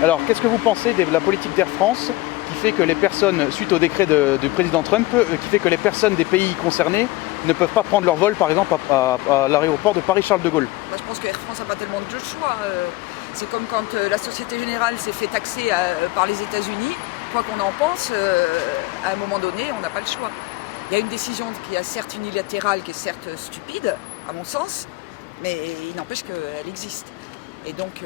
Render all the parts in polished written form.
Alors, qu'est-ce que vous pensez de la politique d'Air France qui fait que les personnes, suite au décret du président Trump, qui fait que les personnes des pays concernés ne peuvent pas prendre leur vol, par exemple, à l'aéroport de Paris-Charles de Gaulle? Je pense que Air France n'a pas tellement de choix. C'est comme quand la Société Générale s'est fait taxer par les États-Unis. Quoi qu'on en pense, à un moment donné, on n'a pas le choix. Il y a une décision qui est certes unilatérale, qui est certes stupide, à mon sens, mais il n'empêche qu'elle existe. Et donc,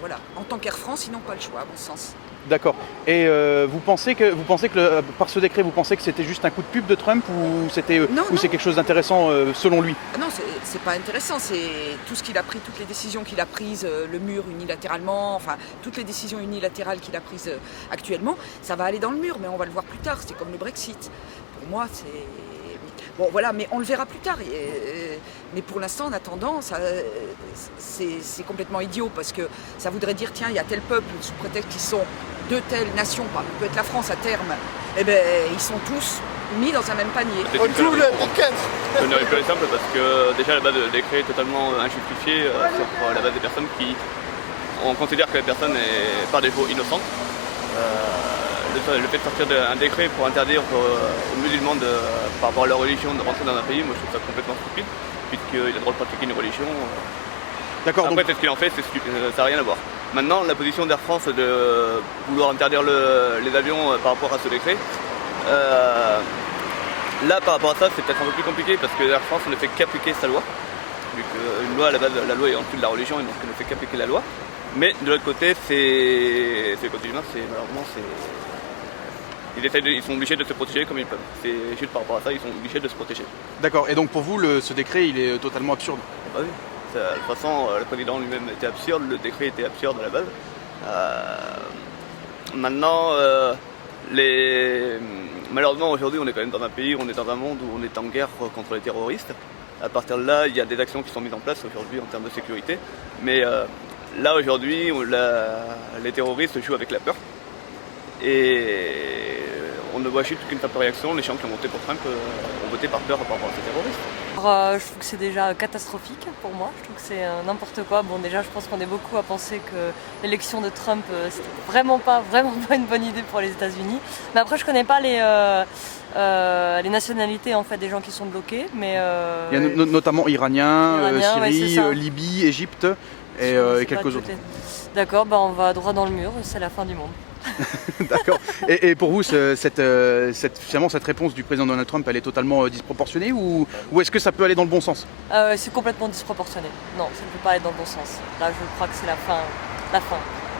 voilà, en tant qu'Air France, ils n'ont pas le choix, à mon sens. D'accord. Et vous pensez que par ce décret, vous pensez que c'était juste un coup de pub de Trump ou c'est quelque chose d'intéressant selon lui? Non, c'est pas intéressant. C'est tout ce qu'il a pris, toutes les décisions qu'il a prises, le mur unilatéralement, enfin toutes les décisions unilatérales qu'il a prises actuellement, ça va aller dans le mur, mais on va le voir plus tard. C'est comme le Brexit. Pour moi, c'est bon, voilà, mais on le verra plus tard. Mais pour l'instant, en attendant, c'est complètement idiot parce que ça voudrait dire tiens, il y a tel peuple sous prétexte qu'ils sont de telle nation, peut être la France à terme, eh ben ils sont tous mis dans un même panier. C'est une raison simple parce que déjà la base de décret est totalement injustifiée sur la base des personnes qui on considère que la personne est par défaut innocente. Le fait de sortir un décret pour interdire aux musulmans par rapport à leur religion de rentrer dans un pays, moi je trouve ça complètement stupide, puisqu'il a le droit de pratiquer une religion. D'accord. Après, c'est ce qu'il en fait, ça n'a rien à voir. Maintenant, la position d'Air France de vouloir interdire les avions par rapport à ce décret, là par rapport à ça, c'est peut-être un peu plus compliqué parce que Air France ne fait qu'appliquer sa loi, vu qu'une loi, à la base, la loi est en dessous de la religion et donc elle ne fait qu'appliquer la loi. Mais de l'autre côté, c'est côté humain, malheureusement, ils sont obligés de se protéger comme ils peuvent. C'est juste par rapport à ça, ils sont obligés de se protéger. D'accord. Et donc pour vous, ce décret, il est totalement absurde? Bah oui. De toute façon, le président lui-même était absurde, le décret était absurde à la base. Maintenant, malheureusement aujourd'hui, on est quand même dans un pays, on est dans un monde où on est en guerre contre les terroristes. À partir de là, il y a des actions qui sont mises en place aujourd'hui en termes de sécurité. Mais là aujourd'hui, les terroristes jouent avec la peur. Et on ne voit juste qu'une simple réaction, les gens qui ont voté pour Trump ont voté par peur par rapport à ces terroristes. Alors, je trouve que c'est déjà catastrophique pour moi, je trouve que c'est n'importe quoi. Bon, déjà je pense qu'on est beaucoup à penser que l'élection de Trump c'était vraiment pas une bonne idée pour les États-Unis. Mais après je connais pas les nationalités en fait des gens qui sont bloqués. Mais, il y a notamment Iraniens, Syrie, ouais, Libye, Égypte et quelques autres. D'accord, bah on va droit dans le mur, c'est la fin du monde. D'accord. Et pour vous, finalement, cette réponse du président Donald Trump, elle est totalement disproportionnée ou est-ce que ça peut aller dans le bon sens? C'est complètement disproportionné. Non, ça ne peut pas aller dans le bon sens. Là, je crois que c'est la fin.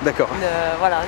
D'accord. Voilà.